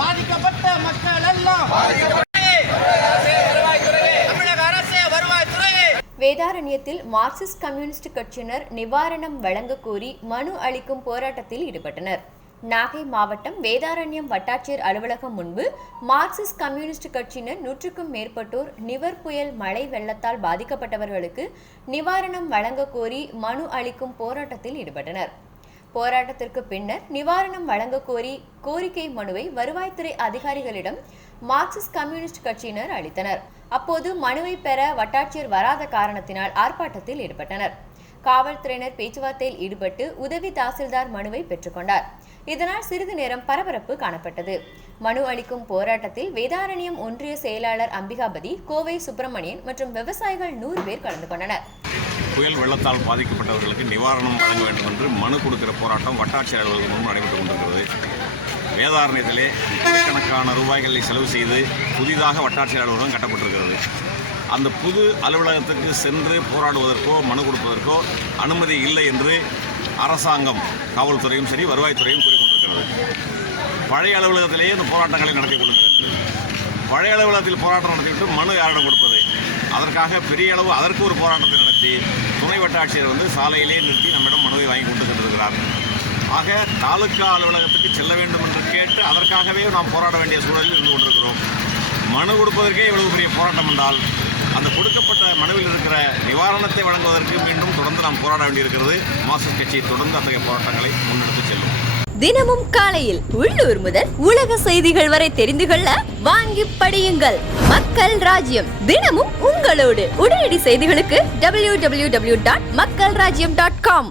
பாதிக்கப்பட்ட மக்கள் எல்லாம் வேதாரண்யத்தில் மார்க்சிஸ்ட் கம்யூனிஸ்ட் கட்சியினர் நிவாரணம் வழங்க கோரி மனு அளிக்கும் போராட்டத்தில் ஈடுபட்டனர். நாகை மாவட்டம் வேதாரண்யம் வட்டாட்சியர் அலுவலகம் முன்பு மார்க்சிஸ்ட் கம்யூனிஸ்ட் கட்சியினர் 100க்கும் மேற்பட்டோர் நிவர் புயல் மழை வெள்ளத்தால் பாதிக்கப்பட்டவர்களுக்கு நிவாரணம் வழங்க கோரி மனு அளிக்கும் போராட்டத்தில் ஈடுபட்டனர். போராட்டத்திற்கு பின்னர் நிவாரணம் வழங்க கோரி கோரிக்கை மனுவை வருவாய்த்துறை அதிகாரிகளிடம் மார்க்சிஸ்ட் கம்யூனிஸ்ட் கட்சியினர் அளித்தனர். அப்போது மனுவை பெற வட்டாட்சியர் வராத காரணத்தினால் ஆர்ப்பாட்டத்தில் ஈடுபட்டனர். காவல்துறையினர் பேச்சுவார்த்தையில் ஈடுபட்டு உதவி தாசில்தார் மனுவை பெற்றுக்கொண்டார். இதனால் சிறிது நேரம் பரபரப்பு காணப்பட்டது. மனு அளிக்கும் போராட்டத்தில் வேதாரண்யம் ஒன்றிய செயலாளர் அம்பிகாபதி, கோவை சுப்பிரமணியன் மற்றும் விவசாயிகள் 100 பேர் கலந்து கொண்டனர். புயல் வெள்ளத்தால் பாதிக்கப்பட்டவர்களுக்கு நிவாரணம் வழங்க வேண்டும் என்று மனு கொடுக்கிற போராட்டம் வட்டாட்சியர் அலுவலகம் முன் நடைபெற்றுக் கொண்டிருக்கிறது. வேதாரண்யத்திலே கோடிக்கணக்கான ரூபாய்களை செலவு செய்து புதிதாக வட்டாட்சியர் அலுவலகம் கட்டப்பட்டிருக்கிறது. அந்த புது அலுவலகத்துக்கு சென்று போராடுவதற்கோ மனு கொடுப்பதற்கோ அனுமதி இல்லை என்று அரசாங்கம், காவல்துறையும் சரி வருவாய்த்துறையும் கூறிக்கொண்டிருக்கிறது. பழைய அலுவலகத்திலேயே இந்த போராட்டங்களை நடத்திக் கொள்கிறது. பழைய அலுவலகத்தில் போராட்டம் நடத்திவிட்டு மனு யாரிடம் கொடுப்பது? அதற்காக பெரிய அளவு அதற்கு ஒரு போராட்டத்தை நடத்தி துணை வட்டாட்சியர் சாலையிலே நிறுத்தி நம்மிடம் மனுவை வாங்கி கொண்டு சென்றிருக்கிறார். ஆக தாலுக்கா அலுவலகத்துக்கு செல்ல வேண்டும் என்று கேட்டு அதற்காகவே நாம் போராட வேண்டிய சூழலில் இருந்து கொண்டிருக்கிறோம். மனு கொடுப்பதற்கே இவ்வளவு பெரிய போராட்டம் என்றால் அந்த கொடுக்கப்பட்ட மனுவில் இருக்கிற நிவாரணத்தை வழங்குவதற்கு மீண்டும் தொடர்ந்து நாம் போராட வேண்டியிருக்கிறது. மார்க்சிஸ்ட் கட்சி தொடர்ந்து அத்தகைய போராட்டங்களை முன்னெடுத்து செல்லும். தினமும் காலையில் உள்ளூர் முதல் உலக செய்திகள் வரை தெரிந்து கொள்ள வாங்கி படியுங்கள். மக்கள் ராஜ்யம், தினமும் உங்களோடு. உடனடி செய்திகளுக்கு www.மக்கள்ராஜ்யம்.com.